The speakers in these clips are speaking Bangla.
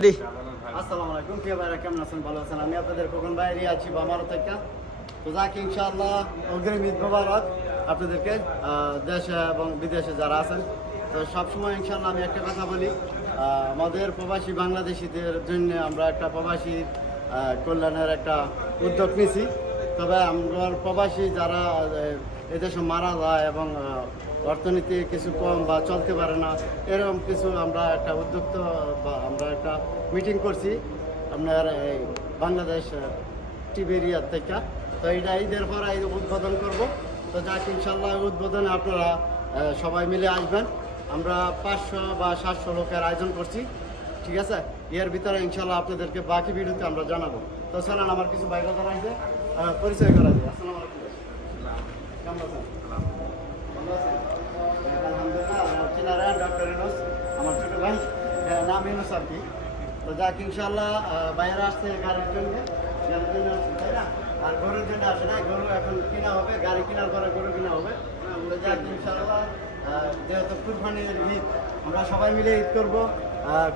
আসসালামু আলাইকুম, প্রিয় ভাইরা কেমন আছেন? ভালো আছেন? আমি আপনাদের খোকন ভাইয়েরই আছি বামারো থেকে। তো যাকে ইনশাআল্লাহ অগ্রিম ঈদ মোবারক আপনাদেরকে, দেশে এবং বিদেশে যারা আছেন। তো সবসময় ইনশাআল্লাহ আমি একটা কথা বলি, আমাদের প্রবাসী বাংলাদেশিদের জন্য আমরা একটা প্রবাসী কল্যাণের একটা উদ্যোগ নিছি। তবে আমরা প্রবাসী যারা এদেশে মারা যায় এবং অর্থনীতি কিছু কম বা চলতে পারে না, এরকম কিছু আমরা একটা উদ্যোক্ত বা আমরা একটা মিটিং করছি আপনার এই বাংলাদেশ টিবেরিয়া থেকে। তো এটা ঈদের পর উদ্বোধন করব। তো যাক ইনশাল্লাহ উদ্বোধনে আপনারা সবাই মিলে আসবেন। আমরা 500 বা 700 লোকের আয়োজন করছি, ঠিক আছে? এর ভিতরে ইনশাল্লাহ আপনাদেরকে বাকি ভিডিওতে আমরা জানাবো। তো চলেন, আমার কিছু বাইরে যারা আছে পরিচয় করা যায়। আসসালামু আলাইকুম, কেমন আছেন? ভালো আছেন? আলহামদুলিল্লাহ। চিনারা ডক্টর ইউনুস, আমার ছোটো ভাই, নাম ইউনুস আর কি। তো যাক ইনশাল্লাহ বাইরে আসছে গাড়ির জন্য আসছে, তাই না? আর গরুর জন্য আসে না, গরু এখন কিনা হবে, গাড়ি কেনার পরে গরু কিনা হবে। তো যাক ইনশাল্লাহ যেহেতু কুরবানির ঈদ, আমরা সবাই মিলে ঈদ করবো।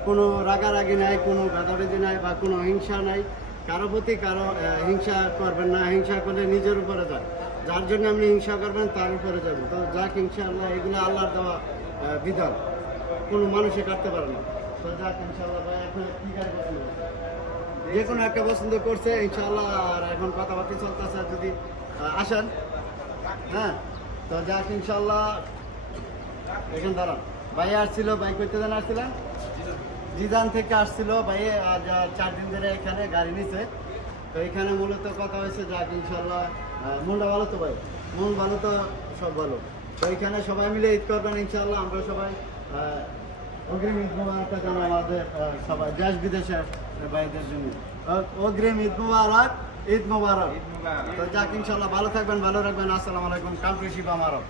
কোনো রাগারাগি নাই, কোনো ভেদাভেদি নাই বা কোনো হিংসা নাই। কারো প্রতি কারো হিংসা করবেন না। হিংসা করলে নিজের উপরে যায়, যার জন্য আপনি হিংসা করবেন তার উপরে যাবেন। তো যাক ইনশাআল্লাহ এগুলো আল্লাহর দেওয়া বিধান, কোনো মানুষে কাটতে পারে না। তো যাক ইনশাআল্লাহ ভাই, এখন কি গাড়ি পছন্দ করছে? যে কোনো একটা পছন্দ করছে ইনশাআল্লাহ। আর এখন কথাবার্তা চলতেছে, যদি আসেন। হ্যাঁ, তো যাক ইনশাআল্লাহ। এখন দাঁড়ান, ভাই আসছিল, ভাই করতে জানা আসছিলেন? জিদান থেকে আসছিল ভাই, আজ 4 দিন ধরে এখানে গাড়ি নিছে। তো এখানে মূলত কথা হয়েছে, যাক ইনশাল্লাহ মনটা ভালো তো ভাই, মন ভালো তো সব ভালো। তো এখানে সবাই মিলে ঈদ করবেন ইনশাল্লাহ। আমরা সবাই অগ্রিম ঈদ মোবারক জানাই আমাদের সবাই দেশ বিদেশের ভাইদের জন্য। অগ্রিম ঈদ মোবারক, ঈদ মোবারক। তো যাক ইনশাল্লাহ ভালো থাকবেন, ভালো রাখবেন। আসসালামু আলাইকুম, কান্ট্রি শিপ আমারও।